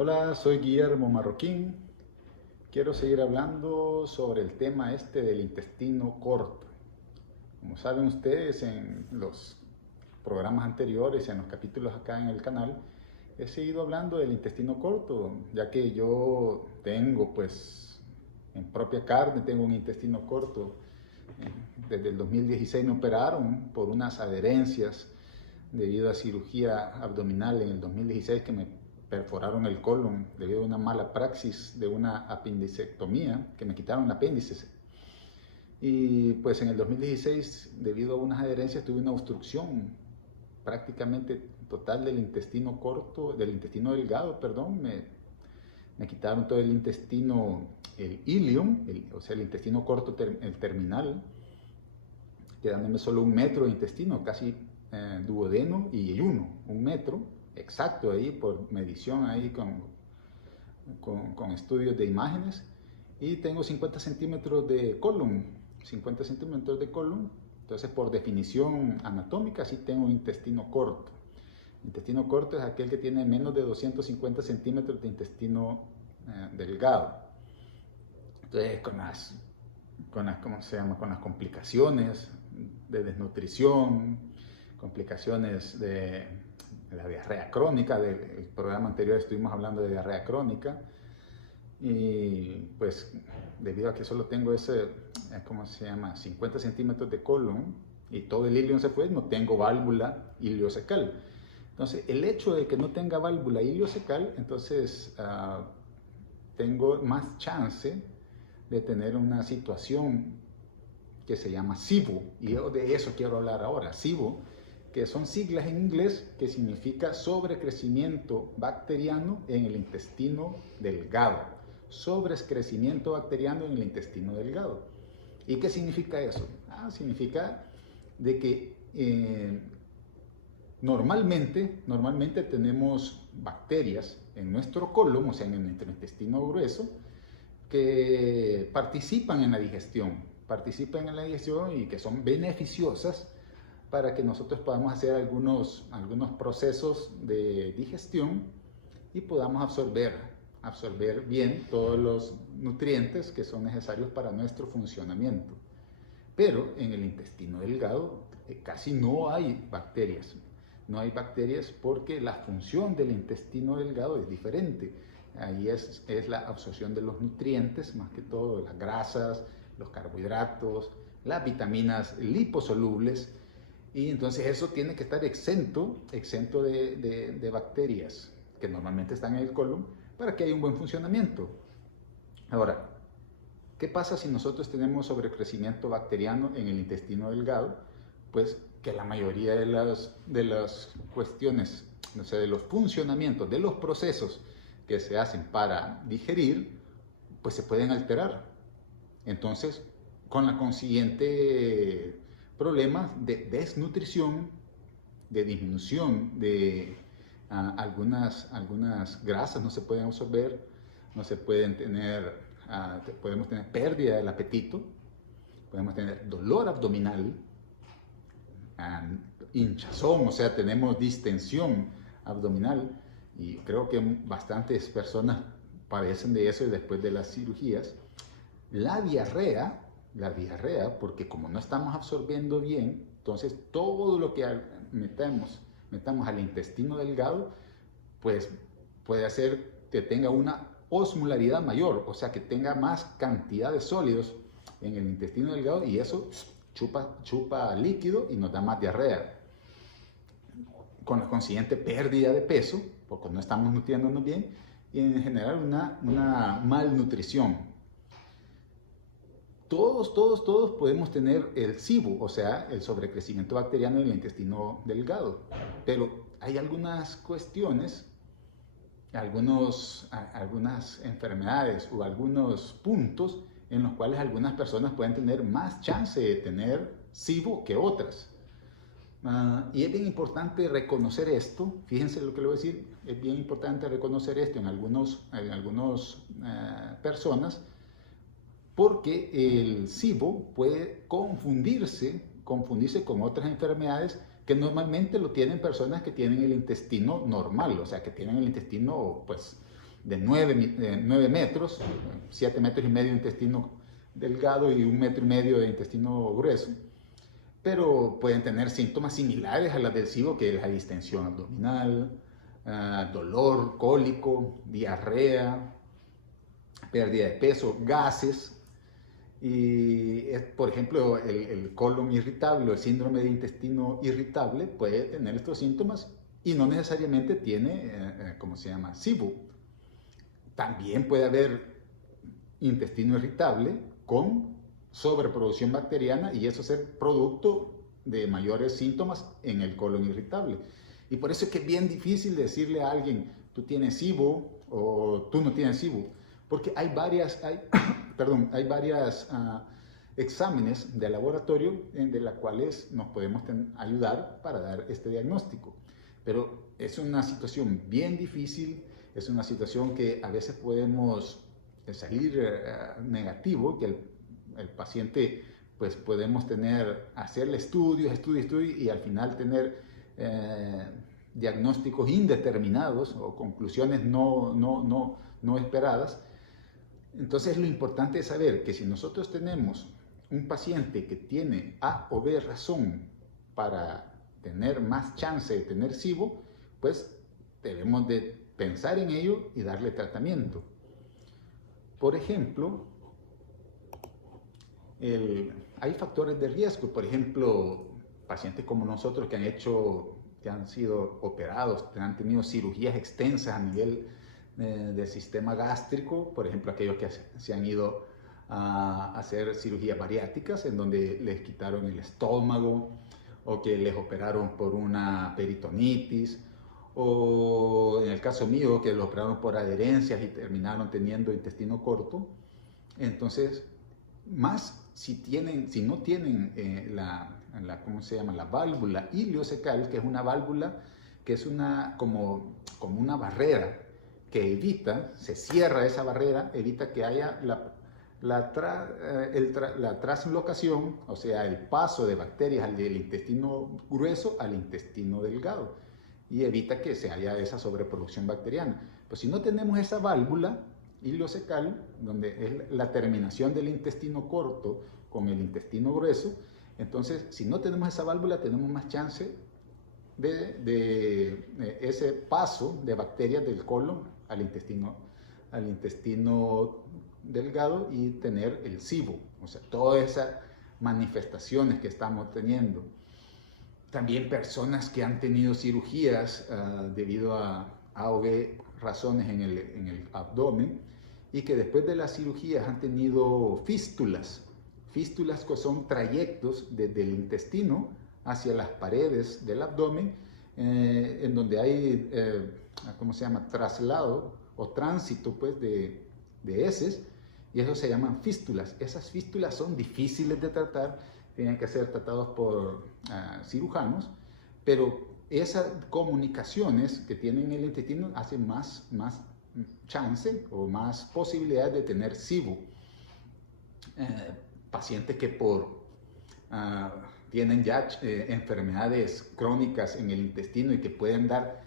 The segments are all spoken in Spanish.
Hola, soy Guillermo Marroquín. Quiero seguir hablando sobre el tema del intestino corto. Como saben ustedes, en los programas anteriores, en los capítulos acá en el canal, he seguido hablando del intestino corto, ya que yo tengo, pues, en propia carne, tengo un intestino corto. Desde el 2016 me operaron por unas adherencias debido a cirugía abdominal en el 2016 que me perforaron el colon debido a una mala praxis de una apendicectomía, que me quitaron el apéndice. Y pues en el 2016, debido a unas adherencias, tuve una obstrucción prácticamente total del intestino corto, del intestino delgado, perdón. Me quitaron todo el intestino, el ileum, o sea, el intestino corto, el terminal, quedándome solo 1 metro de intestino, casi duodeno y un metro exacto ahí por medición ahí con estudios de imágenes. Y tengo 50 centímetros de colon, 50 centímetros de colon. Entonces, por definición anatómica, sí tengo un intestino corto. Intestino corto es aquel que tiene menos de 250 centímetros de intestino delgado. Entonces, ¿cómo se llama? Con las complicaciones de desnutrición, complicaciones de la diarrea crónica. Del programa anterior estuvimos hablando de diarrea crónica. Y pues debido a que solo tengo ese, ¿cómo se llama? 50 centímetros de colon y todo el ileum se fue, no tengo válvula ileocecal. Entonces, el hecho de que no tenga válvula ileocecal, entonces tengo más chance de tener una situación que se llama SIBO, y yo de eso quiero hablar ahora. SIBO, que son siglas en inglés que significa sobrecrecimiento bacteriano en el intestino delgado. Sobrecrecimiento bacteriano en el intestino delgado. ¿Y qué significa eso? Significa de que normalmente tenemos bacterias en nuestro colon, o sea, en nuestro intestino grueso, que participan en la digestión y que son beneficiosas para que nosotros podamos hacer algunos procesos de digestión y podamos absorber bien todos los nutrientes que son necesarios para nuestro funcionamiento. Pero en el intestino delgado casi no hay bacterias. No hay bacterias porque la función del intestino delgado es diferente. Ahí es la absorción de los nutrientes, más que todo las grasas, los carbohidratos, las vitaminas liposolubles. Y entonces eso tiene que estar exento de bacterias que normalmente están en el colon para que haya un buen funcionamiento. Ahora, ¿qué pasa si nosotros tenemos sobrecrecimiento bacteriano en el intestino delgado? Pues que la mayoría de las cuestiones, o sea, de los funcionamientos, de los procesos que se hacen para digerir, pues se pueden alterar. Entonces, con la consiguiente problemas de desnutrición, de disminución de algunas grasas no se pueden absorber, no se pueden tener, podemos tener pérdida del apetito, podemos tener dolor abdominal, hinchazón, o sea, tenemos distensión abdominal, y creo que bastantes personas padecen de eso después de las cirugías. La diarrea, porque como no estamos absorbiendo bien, entonces todo lo que metamos al intestino delgado, pues puede hacer que tenga una osmolaridad mayor, o sea, que tenga más cantidad de sólidos en el intestino delgado, y eso chupa líquido y nos da más diarrea, con la consiguiente pérdida de peso, porque no estamos nutriéndonos bien, y en general una malnutrición. Todos podemos tener el SIBO, o sea, el sobrecrecimiento bacteriano en el intestino delgado, pero hay algunas cuestiones, algunas enfermedades o algunos puntos en los cuales algunas personas pueden tener más chance de tener SIBO que otras. Y es bien importante reconocer esto. Fíjense lo que le voy a decir, es bien importante reconocer esto en algunas personas, porque el SIBO puede confundirse con otras enfermedades que normalmente lo tienen personas que tienen el intestino normal, o sea, que tienen el intestino, pues, de 9 metros, 7 metros y medio de intestino delgado y 1,5 metros de intestino grueso, pero pueden tener síntomas similares a las del SIBO, que es la distensión abdominal, dolor, cólico, diarrea, pérdida de peso, gases. Y, por ejemplo, el colon irritable o el síndrome de intestino irritable puede tener estos síntomas y no necesariamente tiene, ¿cómo se llama?, SIBO. También puede haber intestino irritable con sobreproducción bacteriana y eso ser producto de mayores síntomas en el colon irritable. Y por eso es que es bien difícil decirle a alguien, tú tienes SIBO o tú no tienes SIBO, porque hay varias exámenes de laboratorio de las cuales nos podemos ayudar para dar este diagnóstico. Pero es una situación bien difícil, es una situación que a veces podemos salir negativo, que el paciente, pues podemos hacerle estudios y al final tener diagnósticos indeterminados o conclusiones no esperadas. Entonces lo importante es saber que si nosotros tenemos un paciente que tiene A o B razón para tener más chance de tener SIBO, pues debemos de pensar en ello y darle tratamiento. Por ejemplo, hay factores de riesgo, por ejemplo, pacientes como nosotros que han sido operados, que han tenido cirugías extensas a nivel del sistema gástrico, por ejemplo, aquellos que se han ido a hacer cirugías bariátricas en donde les quitaron el estómago o que les operaron por una peritonitis, o en el caso mío que los operaron por adherencias y terminaron teniendo intestino corto. Entonces, más si no tienen ¿cómo se llama?, la válvula ileocecal, que es una válvula que es como una barrera que evita, se cierra esa barrera, evita que haya la translocación, o sea, el paso de bacterias del intestino grueso al intestino delgado, y evita que se haya esa sobreproducción bacteriana. Pues si no tenemos esa válvula ileocecal, donde es la terminación del intestino corto con el intestino grueso, entonces si no tenemos esa válvula tenemos más chance de ese paso de bacterias del colon al intestino delgado y tener el SIBO, o sea, todas esas manifestaciones que estamos teniendo. También personas que han tenido cirugías debido a o B razones en el abdomen y que después de las cirugías han tenido fístulas que son trayectos desde el intestino hacia las paredes del abdomen, en donde hay, ¿cómo se llama?, traslado o tránsito pues de heces, y eso se llaman fístulas. Esas fístulas son difíciles de tratar, tienen que ser tratados por cirujanos, pero esas comunicaciones que tienen el intestino hacen más chance o más posibilidades de tener SIBO. Pacientes que tienen ya enfermedades crónicas en el intestino y que pueden dar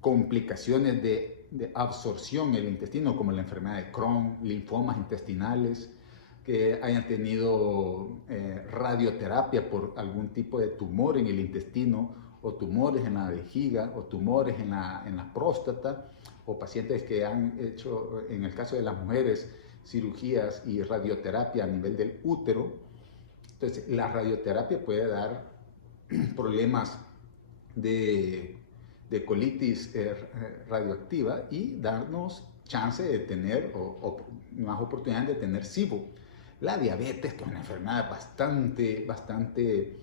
complicaciones de absorción en el intestino, como la enfermedad de Crohn, linfomas intestinales, que hayan tenido radioterapia por algún tipo de tumor en el intestino, o tumores en la vejiga, o tumores en la próstata, o pacientes que han hecho, en el caso de las mujeres, cirugías y radioterapia a nivel del útero. Entonces, la radioterapia puede dar problemas de colitis radioactiva y darnos chance de tener o más oportunidades de tener SIBO. La diabetes, que es una enfermedad bastante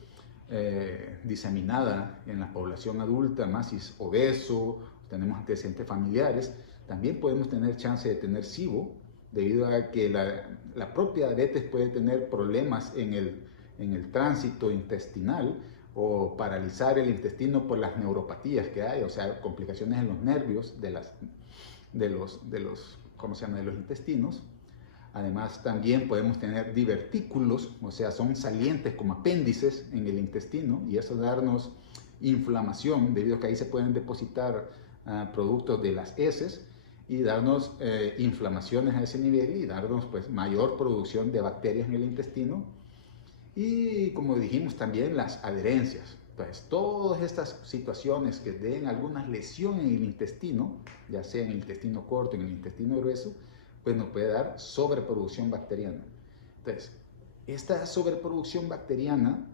diseminada en la población adulta, más si es obeso, tenemos antecedentes familiares, también podemos tener chance de tener SIBO, debido a que la propia diabetes puede tener problemas en el tránsito intestinal o paralizar el intestino por las neuropatías que hay, o sea, complicaciones en los nervios de los intestinos. Además, también podemos tener divertículos, o sea, son salientes como apéndices en el intestino, y eso darnos inflamación, debido a que ahí se pueden depositar productos de las heces. y darnos inflamaciones a ese nivel y darnos pues mayor producción de bacterias en el intestino. Y como dijimos también las adherencias. Pues todas estas situaciones que den alguna lesión en el intestino, ya sea en el intestino corto, en el intestino grueso, pues nos puede dar sobreproducción bacteriana. Entonces, esta sobreproducción bacteriana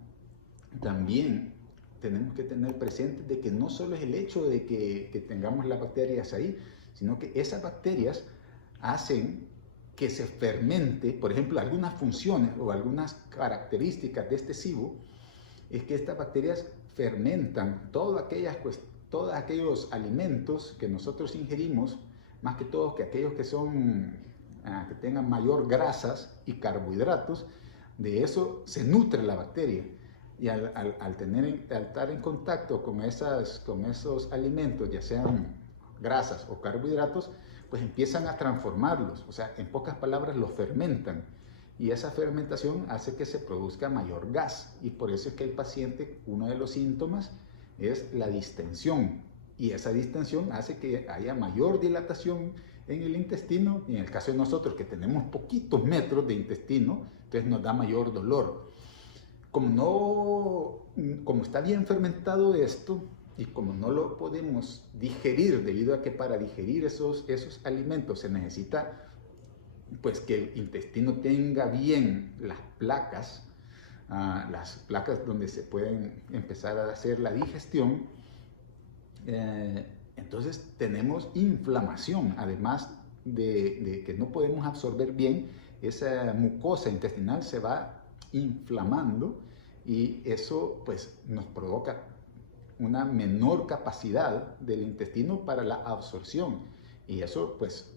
también tenemos que tener presente de que no solo es el hecho de que tengamos las bacterias ahí, sino que esas bacterias hacen que se fermente, por ejemplo, algunas funciones o algunas características de este SIBO, es que estas bacterias fermentan todos aquellos alimentos que nosotros ingerimos, más que todo que aquellos que que tengan mayor grasas y carbohidratos, de eso se nutre la bacteria. Y al estar en contacto con esos alimentos, ya sean grasas o carbohidratos, pues empiezan a transformarlos, o sea, en pocas palabras los fermentan. Y esa fermentación hace que se produzca mayor gas. Y por eso es que el paciente, uno de los síntomas es la distensión. Y esa distensión hace que haya mayor dilatación en el intestino. Y en el caso de nosotros, que tenemos poquitos metros de intestino, entonces nos da mayor dolor. Como está bien fermentado esto, y como no lo podemos digerir, debido a que para digerir esos alimentos se necesita pues que el intestino tenga bien las placas donde se pueden empezar a hacer la digestión, entonces tenemos inflamación, además de que no podemos absorber bien, esa mucosa intestinal se va inflamando y eso pues nos provoca una menor capacidad del intestino para la absorción, y eso pues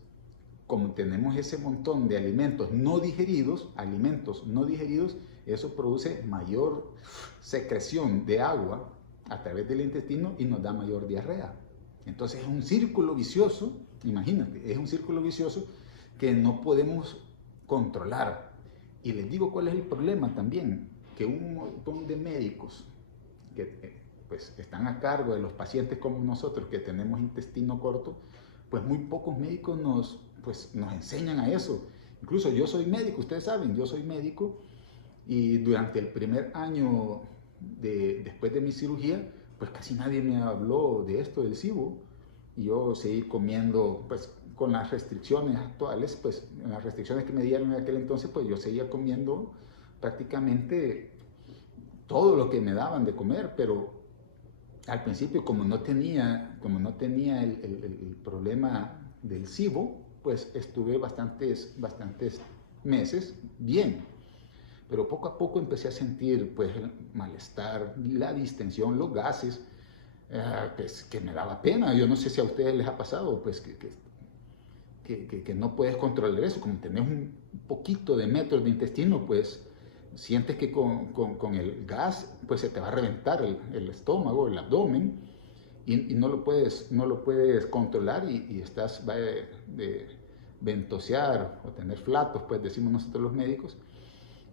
como tenemos ese montón de alimentos no digeridos, eso produce mayor secreción de agua a través del intestino y nos da mayor diarrea. Entonces es un círculo vicioso, imagínate, es un círculo vicioso que no podemos controlar. Y les digo cuál es el problema también, que un montón de médicos que pues están a cargo de los pacientes como nosotros que tenemos intestino corto, pues muy pocos médicos nos enseñan a eso. Incluso yo soy médico, ustedes saben, yo soy médico, y durante el primer año después de mi cirugía, pues casi nadie me habló de esto del SIBO, y yo seguí comiendo, pues con las restricciones actuales, pues las restricciones que me dieron en aquel entonces, pues yo seguía comiendo prácticamente todo lo que me daban de comer, pero al principio como no tenía el problema del SIBO, pues estuve bastantes meses bien, pero poco a poco empecé a sentir pues el malestar, la distensión, los gases, pues, que me daba pena. Yo no sé si a ustedes les ha pasado, pues que no puedes controlar eso, como tenés un poquito de metros de intestino, pues sientes que con el gas pues se te va a reventar el estómago, el abdomen, y no lo puedes controlar, y estás de ventosear o tener flatos, pues decimos nosotros los médicos.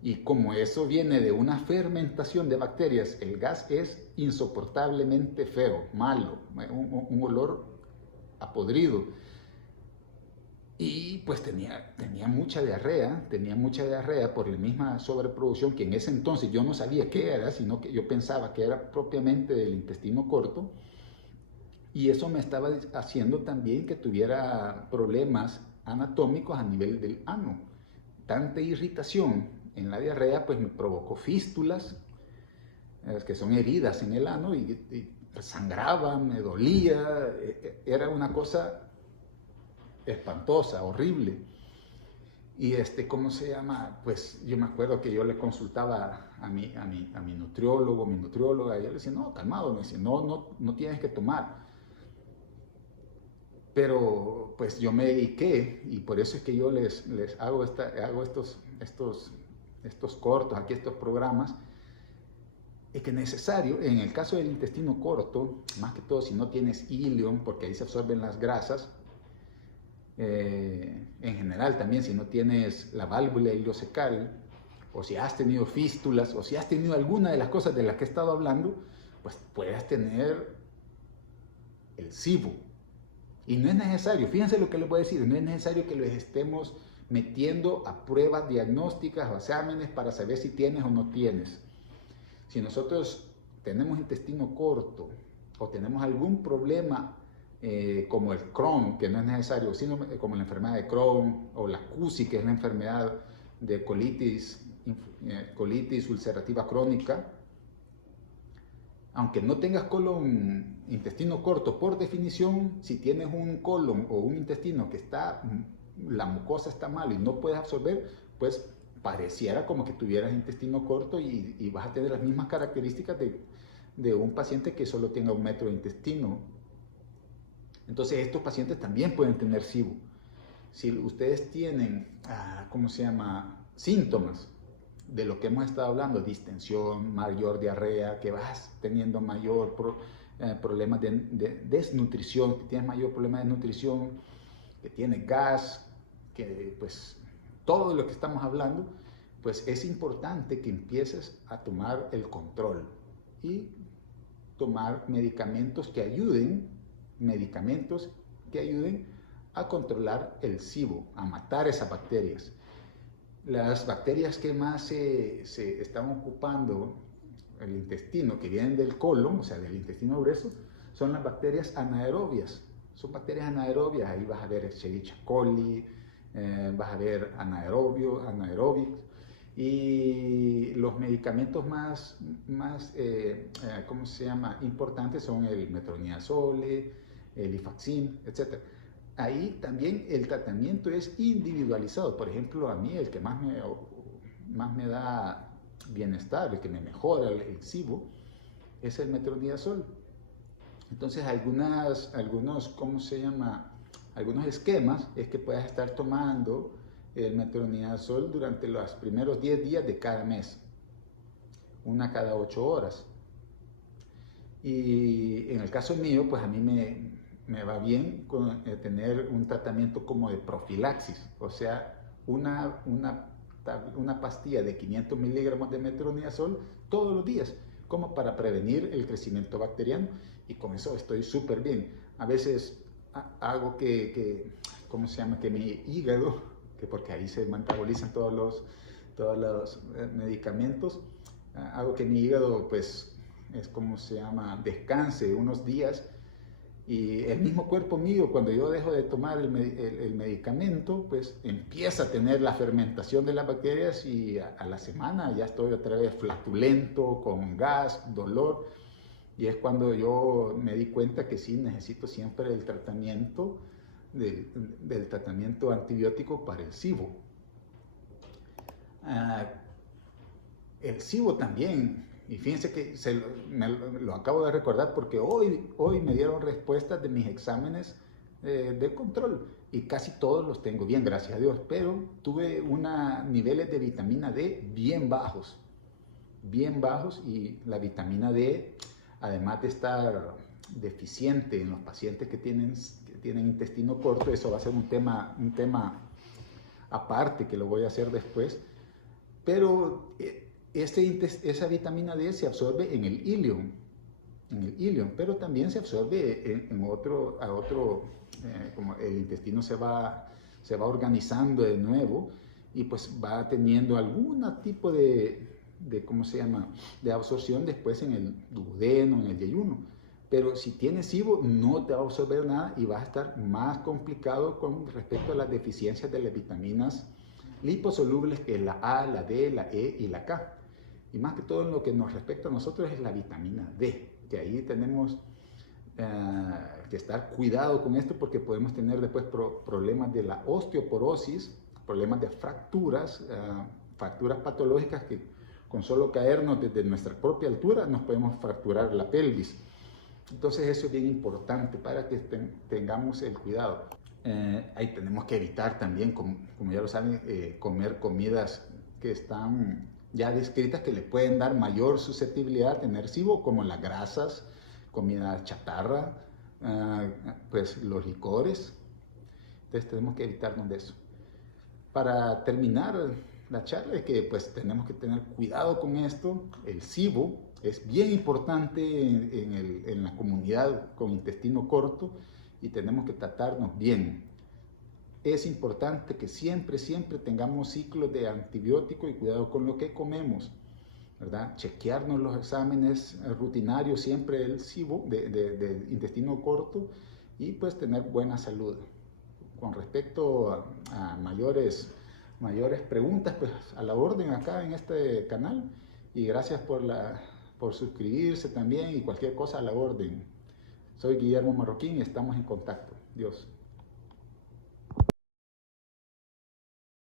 Y como eso viene de una fermentación de bacterias, el gas es insoportablemente feo, malo, un olor a podrido. Y pues tenía mucha diarrea por la misma sobreproducción, que en ese entonces yo no sabía qué era, sino que yo pensaba que era propiamente del intestino corto. Y eso me estaba haciendo también que tuviera problemas anatómicos a nivel del ano. Tanta irritación en la diarrea pues me provocó fístulas, que son heridas en el ano, y sangraba, me dolía, era una cosa espantosa, horrible. Y ¿cómo se llama? Pues yo me acuerdo que yo le consultaba a mi nutriólogo, mi nutrióloga, y él decía, no, calmado, me decía, no tienes que tomar. Pero pues yo me dediqué, y por eso es que yo les hago estos cortos, aquí estos programas, es que es necesario, en el caso del intestino corto, más que todo si no tienes ilion, porque ahí se absorben las grasas, en general también si no tienes la válvula ileocecal, o si has tenido fístulas, o si has tenido alguna de las cosas de las que he estado hablando, pues puedes tener el SIBO. Y no es necesario, fíjense lo que les voy a decir, no es necesario que los estemos metiendo a pruebas diagnósticas o exámenes para saber si tienes o no tienes. Si nosotros tenemos intestino corto o tenemos algún problema como el Crohn, que no es necesario, sino como la enfermedad de Crohn o la CUSI, que es la enfermedad de colitis ulcerativa crónica, aunque no tengas intestino corto, por definición, si tienes un colon o un intestino que la mucosa está mal y no puedes absorber, pues pareciera como que tuvieras intestino corto y vas a tener las mismas características de un paciente que solo tenga 1 metro de intestino. Entonces estos pacientes también pueden tener SIBO. Si ustedes tienen, ¿cómo se llama?, síntomas de lo que hemos estado hablando, distensión, mayor diarrea, que vas teniendo mayor problemas de desnutrición, que tienes mayor problema de nutrición, que tienes gas, que pues todo lo que estamos hablando, pues es importante que empieces a tomar el control y tomar medicamentos que ayuden a controlar el SIBO, a matar esas bacterias. Las bacterias que más se están ocupando el intestino, que vienen del colon, o sea, del intestino grueso, son las bacterias anaerobias. Son bacterias anaerobias, ahí vas a ver Escherichia coli, vas a ver anaerobics, y los medicamentos más ¿cómo se llama?, importantes son el metronidazole, el Ifaxin, etc. Ahí también el tratamiento es individualizado. Por ejemplo, a mí el que más me da bienestar, el que me mejora el SIBO, es el metronidazol. Entonces ¿cómo se llama?, algunos esquemas es que puedas estar tomando el metronidazol durante los primeros 10 días de cada mes, una cada 8 horas. Y en el caso mío, pues a mí me va bien tener un tratamiento como de profilaxis, o sea, una pastilla de 500 miligramos de metronidazol todos los días, como para prevenir el crecimiento bacteriano, y con eso estoy súper bien. A veces hago ¿cómo se llama?, que mi hígado, porque ahí se metabolizan todos los medicamentos, hago que mi hígado, pues, ¿cómo se llama?, descanse unos días. Y el mismo cuerpo mío, cuando yo dejo de tomar el medicamento, pues empieza a tener la fermentación de las bacterias, y a la semana ya estoy otra vez flatulento, con gas, dolor. Y es cuando yo me di cuenta que sí necesito siempre el tratamiento del tratamiento antibiótico para el SIBO. El SIBO también, y fíjense que lo acabo de recordar porque hoy me dieron respuestas de mis exámenes de control, y casi todos los tengo bien, gracias a Dios, pero tuve niveles de vitamina D bien bajos, y la vitamina D, además de estar deficiente en los pacientes que tienen intestino corto, eso va a ser un tema aparte que lo voy a hacer después, pero esa vitamina D se absorbe en el ilium, pero también se absorbe como el intestino se va organizando de nuevo, y pues va teniendo algún tipo ¿cómo se llama?, de absorción después en el duodeno, en el yeyuno. Pero si tienes SIBO, no te va a absorber nada y vas a estar más complicado con respecto a las deficiencias de las vitaminas liposolubles, que es la A, la D, la E y la K. Y más que todo en lo que nos respecta a nosotros es la vitamina D, que ahí tenemos que estar cuidado con esto, porque podemos tener después problemas de la osteoporosis, problemas de fracturas patológicas, que con solo caernos desde nuestra propia altura nos podemos fracturar la pelvis. Entonces eso es bien importante para que tengamos el cuidado. Ahí tenemos que evitar también, como ya lo saben, comer comidas que están ya descritas, que le pueden dar mayor susceptibilidad a tener SIBO, como las grasas, comida chatarra, pues los licores. Entonces tenemos que evitarnos de eso. Para terminar la charla, es que pues tenemos que tener cuidado con esto. El SIBO es bien importante en la comunidad con intestino corto, y tenemos que tratarnos bien. Es importante que siempre tengamos ciclos de antibiótico y cuidado con lo que comemos, ¿verdad? Chequearnos los exámenes rutinarios, siempre el SIBO de intestino corto, y pues tener buena salud. Con respecto a mayores preguntas, pues a la orden acá en este canal, y gracias por suscribirse también, y cualquier cosa a la orden. Soy Guillermo Marroquín y estamos en contacto. Dios.